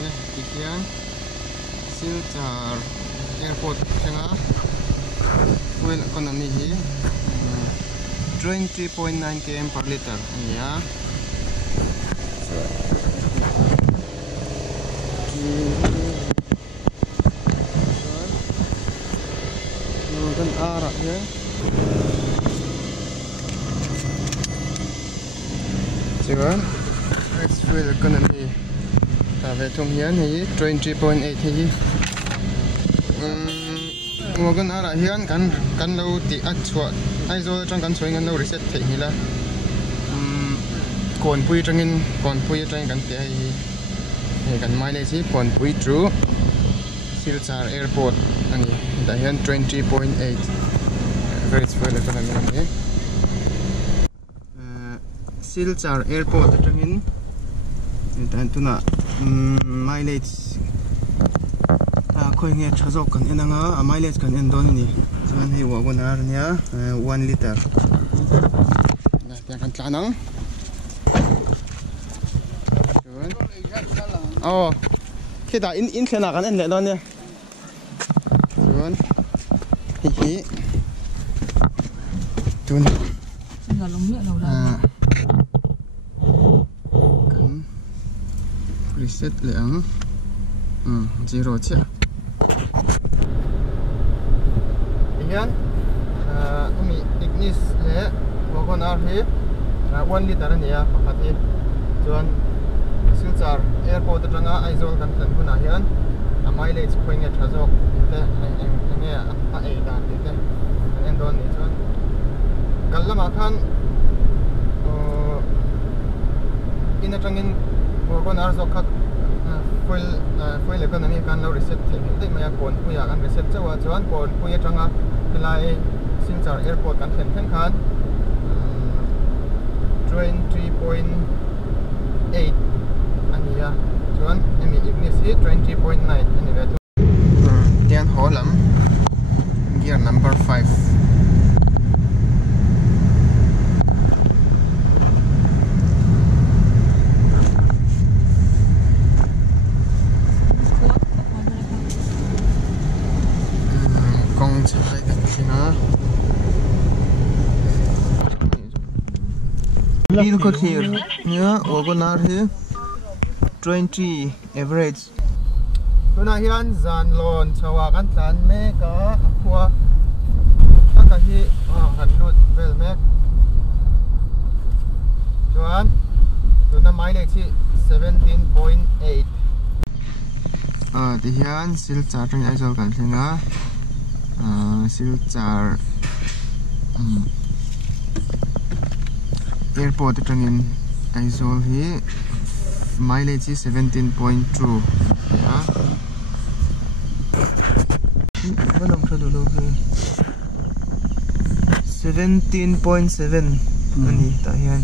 Tikian Silchar Airport Changa fuel economy hi 23.9 km per liter ya. Dan arah ya. Jangan fuel economy về thùng hiến thì 20.8 thì một con ara hiến cắn lâu thì ăn chuột ai rồi trong cắn suối ngăn lâu reset thì là còn pui trong in còn pui trong cắn thì cắn mai này chỉ còn pui true Silchar Airport anh đại hiến 20.8 very fuel economy Silchar Airport trong in dan tuna mileage khoi nge thazok kan enanga mileage kan endon ni chuan hei wagonar nia 1 liter na pian kan tlanang chuan khida in thlena kan en le don ne chuan hi tun là lông miệng đầu ra reset leang zero chia hian ami ignis le wagonar hi 1 liter ania pakhat hi chuan Silchar Airport atanga aizol kan thlan huna hian a mileage khoinge thazok te enge a ei dan te endon ni chuan kallama khan in atangin wagonar zokhat fuel economy kan lo reset thing dei maya kon puya kan reset chawa chuan kon puya tanga tilai Silchar Airport kan thlen khan 23.8 ania chuan emi ignis hi 20.9 ani ve tian holam gear number 5 Pil ko thir nia wagonar hi 20 average tuna hian zan lon chawa kan tlan me ka akwa aka hi han lut vel mek chuan tuna mileage hi 17.8 ti hian Silchar tang aizol kan thinga Silchar Airport atangin aizol hi mileage is 17.2 ya walang thadolo hi 17.7 ani ta hian